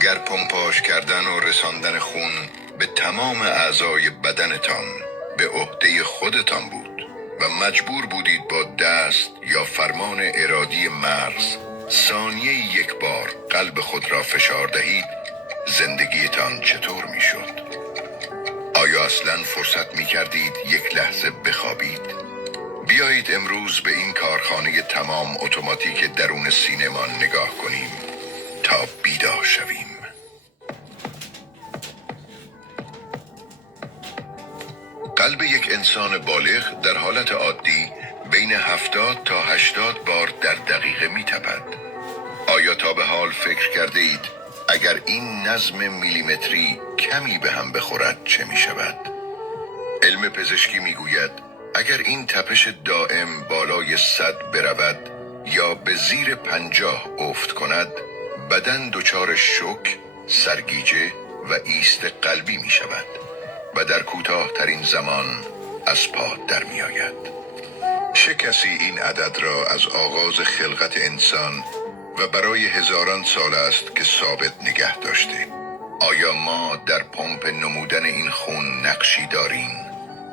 اگر پمپاژ کردن و رساندن خون به تمام اعضای بدنتان به عهده خودتان بود و مجبور بودید با دست یا فرمان ارادی مغز ثانیه یک بار قلب خود را فشار دهید، زندگیتان چطور میشد؟ آیا اصلاً فرصت می کردید یک لحظه بخوابید؟ بیایید امروز به این کارخانه تمام اتوماتیک درون سینه‌مان نگاه کنیم تا بیدار شویم. قلب یک انسان بالغ در حالت عادی بین 70 تا 80 بار در دقیقه می تپد. آیا تا به حال فکر کرده اید اگر این نظم میلیمتری کمی به هم بخورد چه می شود؟ علم پزشکی می گوید اگر این تپش دائم بالای 100 برود یا به زیر 50 افت کند، بدن دچار شوک، سرگیجه و ایست قلبی می شود و در کوتاه‌ترین زمان از پا در می آید. چه کسی این عدد را از آغاز خلقت انسان و برای هزاران سال است که ثابت نگه داشته؟ آیا ما در پمپ نمودن این خون نقشی داریم؟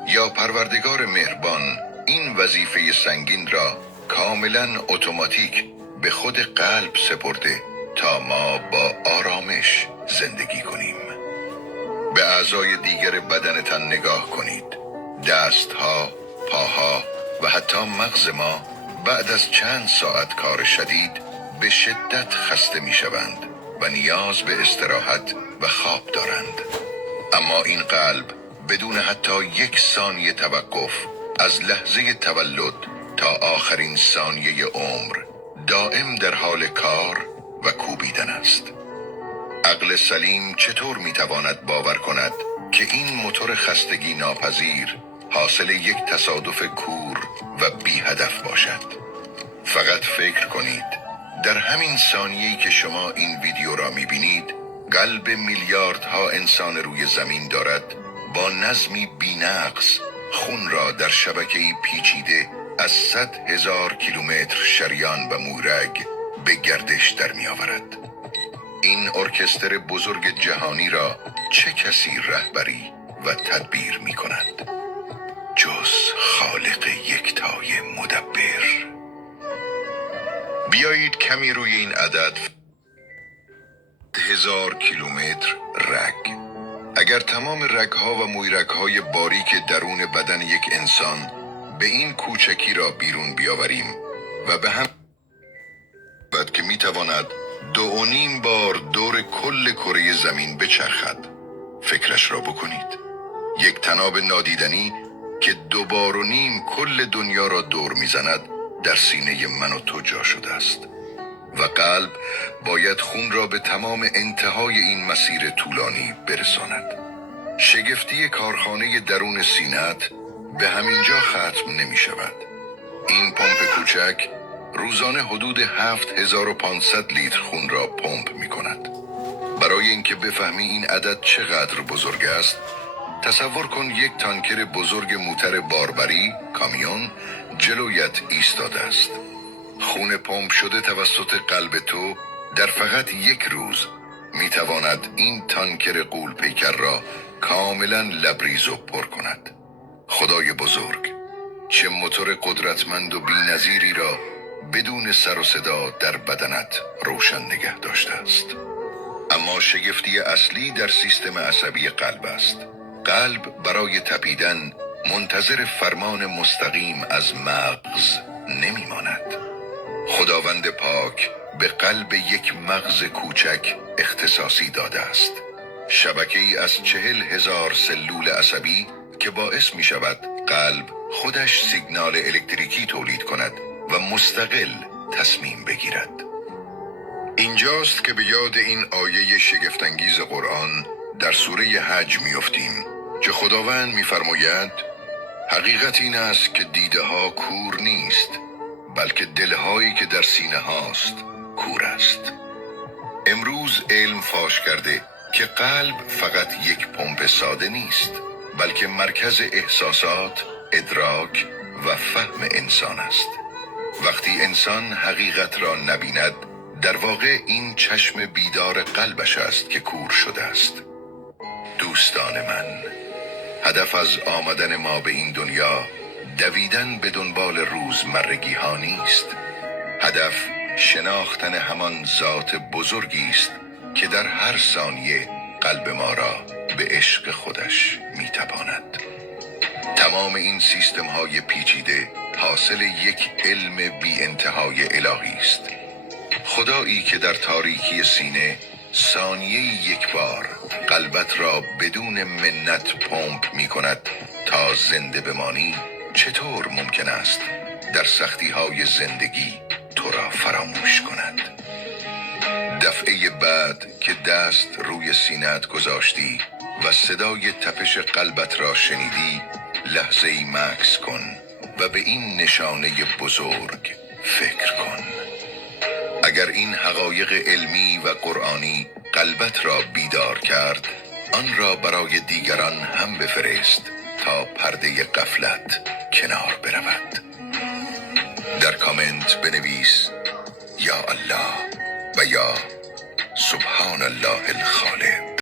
یا پروردگار مهربان این وظیفه سنگین را کاملا اتوماتیک به خود قلب سپرده تا ما با آرامش زندگی کنیم؟ به اعضای دیگر بدنتان نگاه کنید. دستها، پاها و حتی مغز ما بعد از چند ساعت کار شدید به شدت خسته می شوند و نیاز به استراحت و خواب دارند. اما این قلب بدون حتی یک ثانیه توقف از لحظه تولد تا آخرین ثانیه عمر دائم در حال کار و کوبیدن است. عقل سلیم چطور میتواند باور کند که این موتور خستگی ناپذیر حاصل یک تصادف کور و بی هدف باشد؟ فقط فکر کنید در همین ثانیه‌ای که شما این ویدیو را میبینید، قلب میلیاردها انسان روی زمین دارد با نظمی بی‌نقص خون را در شبکه‌ای پیچیده از 100,000 کیلومتر شریان و مویرگ به گردش در میآورد. این ارکستر بزرگ جهانی را چه کسی رهبری و تدبیر می کند جز خالق یکتای مدبر؟ بیایید کمی روی این عدد 1000 کیلومتر رگ. اگر تمام رگها و مویرگهای باریک درون بدن یک انسان به این کوچکی را بیرون بیاوریم و به هم بعد که می تواند 2.5 بار دور کل کره زمین بچرخد، فکرش را بکنید. یک تناب نادیدنی که 2.5 بار کل دنیا را دور میزند در سینه من و تو جا شده است و قلب باید خون را به تمام انتهای این مسیر طولانی برساند. شگفتی کارخانه درون سینه‌ات به همینجا ختم نمی شود. این پمپ کوچک روزانه حدود 7500 لیتر خون را پمپ می کند. برای اینکه بفهمی این عدد چقدر بزرگ است، تصور کن یک تانکر بزرگ موتر باربری، کامیون، جلویت ایستاده است. خون پمپ شده توسط قلب تو در فقط یک روز می تواند این تانکر غول پیکر را کاملا لبریز و پر کند. خدای بزرگ چه موتور قدرتمند و بی‌نظیری را بدون سر و صدا در بدنت روشن نگه داشته است. اما شگفتی اصلی در سیستم عصبی قلب است. قلب برای تپیدن منتظر فرمان مستقیم از مغز نمی ماند. خداوند پاک به قلب یک مغز کوچک اختصاصی داده است. شبکه‌ای از 40,000 سلول عصبی که باعث می شود قلب خودش سیگنال الکتریکی تولید کند و مستقل تصمیم بگیرد. اینجاست که به یاد این آیه شگفت‌انگیز قرآن در سوره حج میافتیم که خداوند می‌فرماید حقیقت این است که دیده ها کور نیست، بلکه دلهایی که در سینه هاست کور است. امروز علم فاش کرده که قلب فقط یک پمپ ساده نیست، بلکه مرکز احساسات، ادراک و فهم انسان است. وقتی انسان حقیقت را نبیند، در واقع این چشم بیدار قلبش است که کور شده است. دوستان من، هدف از آمدن ما به این دنیا دویدن به دنبال روزمرگی ها نیست. هدف شناختن همان ذات بزرگی است که در هر ثانیه قلب ما را به عشق خودش میتپاند. تمام این سیستم های پیچیده حاصل یک علم بی انتهای الهی است. خدایی که در تاریکی سینه ثانیه یک بار قلبت را بدون منت پمپ می کند تا زنده بمانی، چطور ممکن است در سختی های زندگی تو را فراموش کند؟ دفعه بعد که دست روی سینه‌ات گذاشتی و صدای تپش قلبت را شنیدی، لحظه‌ای مکث کن و به این نشانه بزرگ فکر کن. اگر این حقایق علمی و قرآنی قلبت را بیدار کرد، آن را برای دیگران هم بفرست تا پرده غفلت کنار برود. در کامنت بنویس یا الله و یا سبحان الله الخالق.